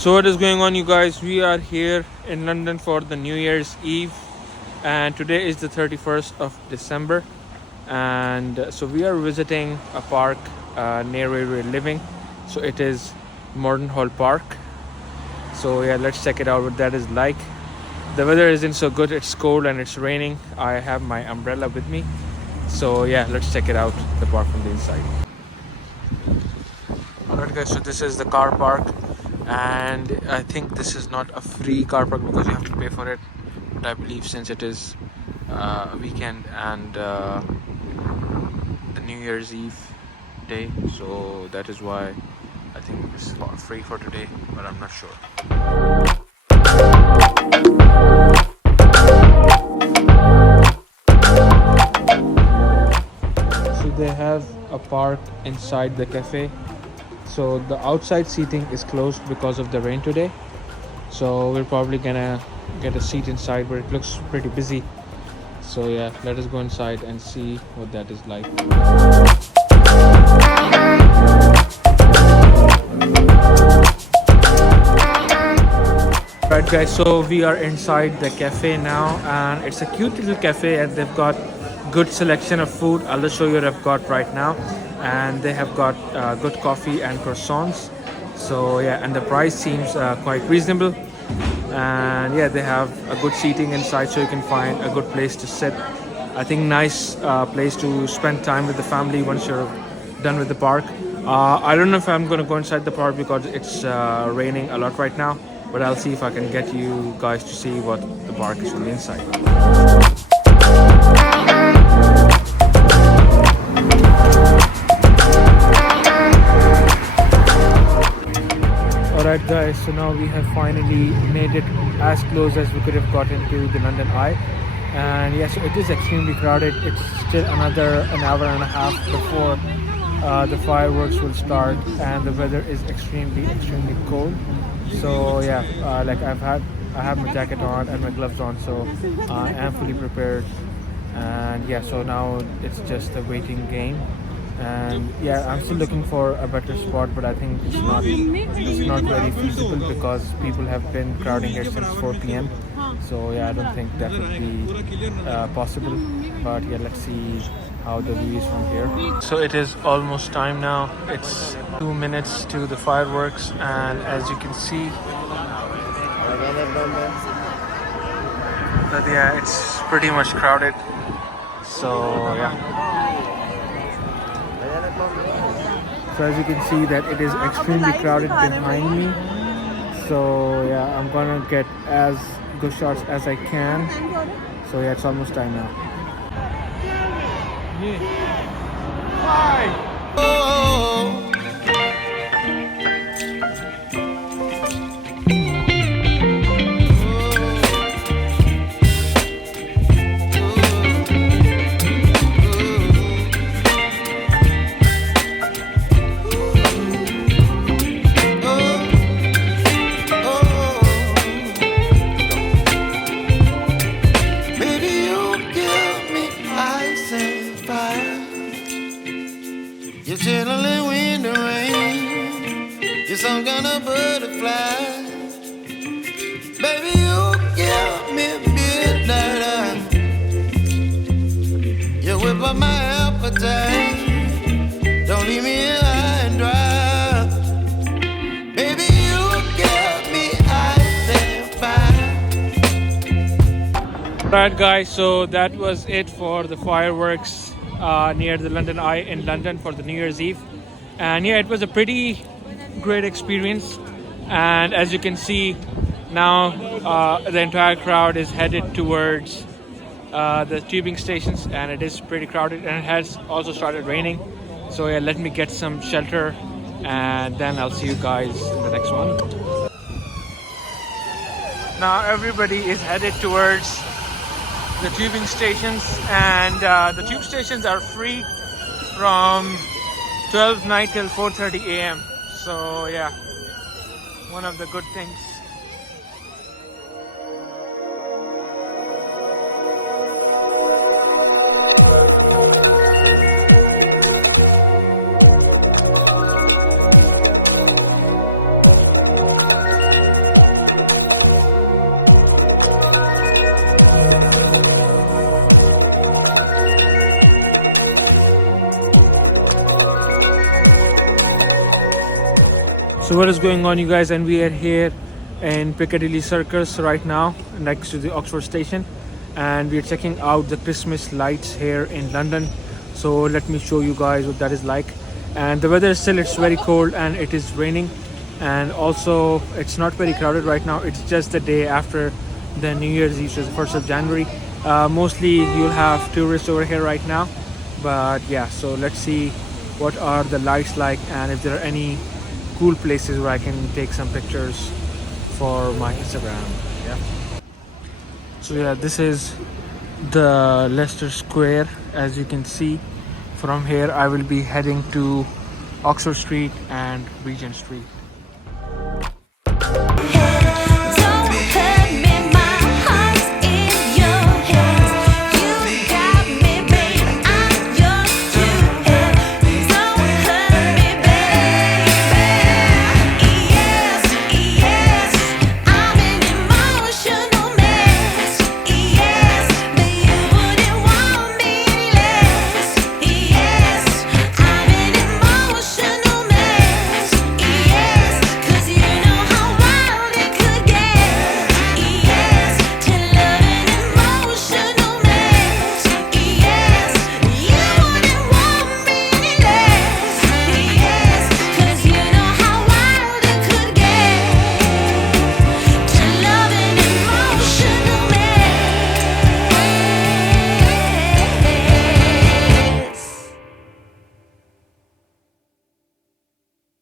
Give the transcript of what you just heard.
So what is going on, you guys? We are here in London for the New Year's Eve, and today is the 31st of December, and so we are visiting a park near where we're living. So it is Modern Hall Park. So yeah, let's check it out what that is like. The weather isn't so good, it's cold and it's raining. I have my umbrella with me. So yeah, let's check it out, the park from the inside. Alright guys, so this is the car park, and I think this is not a free car park because you have to pay for it, but I believe since it is a weekend and the New Year's Eve day, so that is why I think this is free for today, but I'm not sure. So they have a park inside the cafe. So the outside seating is closed because of the rain today. So we're probably gonna get a seat inside, but it looks pretty busy. So yeah, let us go inside and see what that is like. Right guys, so we are inside the cafe now, and it's a cute little cafe, and they've got good selection of food. I'll just show you what I've got right now. And they have got good coffee and croissants. So yeah, and the price seems quite reasonable. And yeah, they have a good seating inside, so you can find a good place to sit. I think nice place to spend time with the family once you're done with the park. I don't know if I'm going to go inside the park because it's raining a lot right now, but I'll see if I can get you guys to see what the park is from the inside. Alright guys, so now we have finally made it as close as we could have gotten to the London Eye. And yes, it is extremely crowded. It's still another an hour and a half before the fireworks will start, and the weather is extremely cold. So yeah, like I have my jacket on and my gloves on, so I am fully prepared. And yeah, so now it's just a waiting game. And yeah, I'm still looking for a better spot, but I think it's not very feasible because people have been crowding here since 4 p.m. So yeah, I don't think that would be possible. But yeah, let's see how the view is from here. So it is almost time now. It's 2 minutes to the fireworks, and as you can see, but yeah, it's pretty much crowded. So yeah. So as you can see that it is extremely crowded behind me. So yeah, I'm gonna get as good shots as I can. So yeah, it's almost time now. You're chilling when the rain. You're some kind of butterfly. Baby, you give me midnight. You whip up my appetite. Don't leave me high and dry. Baby, you give me ice and fire. Right guys, so that was it for the fireworks near the London Eye in London for the New Year's Eve. And yeah, it was a pretty great experience. And as you can see now, the entire crowd is headed towards the tubing stations, and it is pretty crowded, and it has also started raining. So yeah, let me get some shelter, and then I'll see you guys in the next one. Now everybody is headed towards the tubing stations, and the tube stations are free from 12 night till 4:30 a.m. So yeah, one of the good things. So what is going on, you guys? And we are here in Piccadilly Circus right now, next to the Oxford station, and we are checking out the Christmas lights here in London. So let me show you guys what that is like. And the weather is still, it's very cold and it is raining, and also it's not very crowded right now. It's just the day after the New Year's Eve, so the 1st of January. Mostly you'll have tourists over here right now, but yeah, so let's see what are the lights like and if there are any cool places where I can take some pictures for my Instagram. Yeah. So yeah, this is the Leicester Square. As you can see, from here I will be heading to Oxford Street and Regent Street.